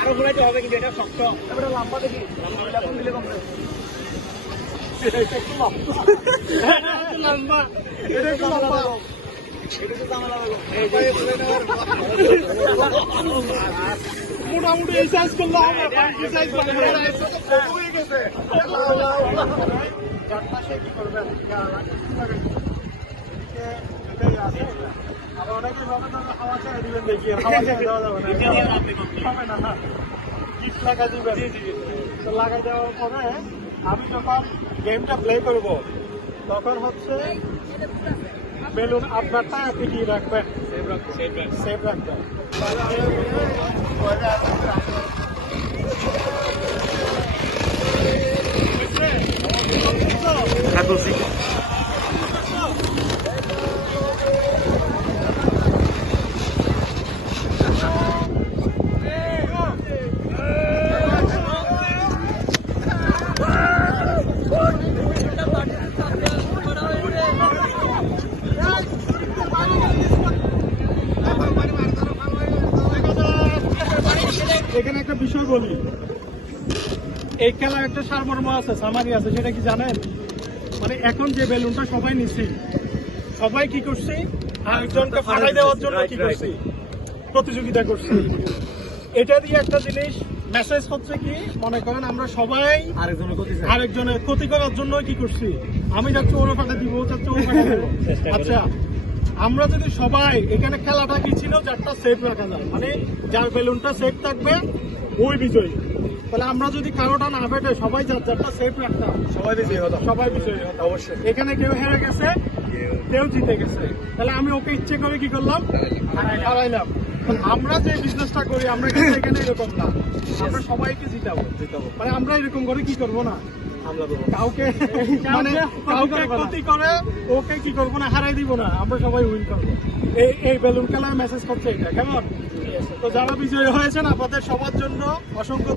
আরো ঘুরাইতে হবে কিন্তু এটা শক্ত লম্বা দেখি এখন দিলে কমবে লম্বা এটা একটু লম্বা মোটামুটি এই সাইজ করলে হবে সাইজ হয়ে গেছে কি করবেন আবার অনেকে ভাবে হাওয়া ছেড়ে দিবেন দেখি হাওয়া ছেড়ে দেওয়া যাবে না হবে না কিট লাগা দিবেন তো লাগাই দেওয়ার পরে আমি যখন গেমটা প্লে করব তখন হচ্ছে বেলুন আপনারটা পিটিয়ে রাখবেন সেভ রাখবেন এখানে একটা বিষয় বলি, এই খেলার একটা সারমর্ম আছে, সামারি আছে, সেটা কি জানেন? মানে এখন যে বেলুনটা সবাই নিচ্ছি, সবাই কি করছি, আরেকজনকে ফাটাই দেওয়ার জন্য কি করছি, প্রতিযোগিতা করছি। এটা দিয়ে একটা জিনিস মেসেজ হচ্ছে কি, মনে করেন আমরা সবাই আরেকজনের ক্ষতি করার জন্য কি করছি, আমি যাচ্ছি ওরা ফাটা দিব, ও যাচ্ছে ও ফাটা দেবো। আচ্ছা, আমরা যদি সবাই এখানে খেলাটা কি ছিল, যারটা সেফ রাখা যায়, মানে যার বেলুনটা সেফ থাকবে ওই বিজয়ী। তাহলে আমরা যদি কারোটা না পেটে সবাই যারটা সেফ রাখতাম, সবাই বিজয়ী হতো। অবশ্যই এখানে কেউ হেরে গেছে, কেউ জিতে গেছে, তাহলে আমি ওকে ইচ্ছে করে কি করলাম, হারাইলাম। আমরা যে বিজনেসটা করি, আমরা কিন্তু এখানে এরকম না, আমরা সবাইকে জিতাবো। মানে আমরা এরকম করে কি করবো না, কাউকে মানে কাউকে ক্ষতি করে ওকে কি করবো না, হারাই দিব না, আমরা সবাই উইন করবো। এই বেলুন খেলার মেসেজ করছে এটা, কেমন? তো যারা বিজয়ী হয়েছেন আপনাদের সবার জন্য অসংখ্য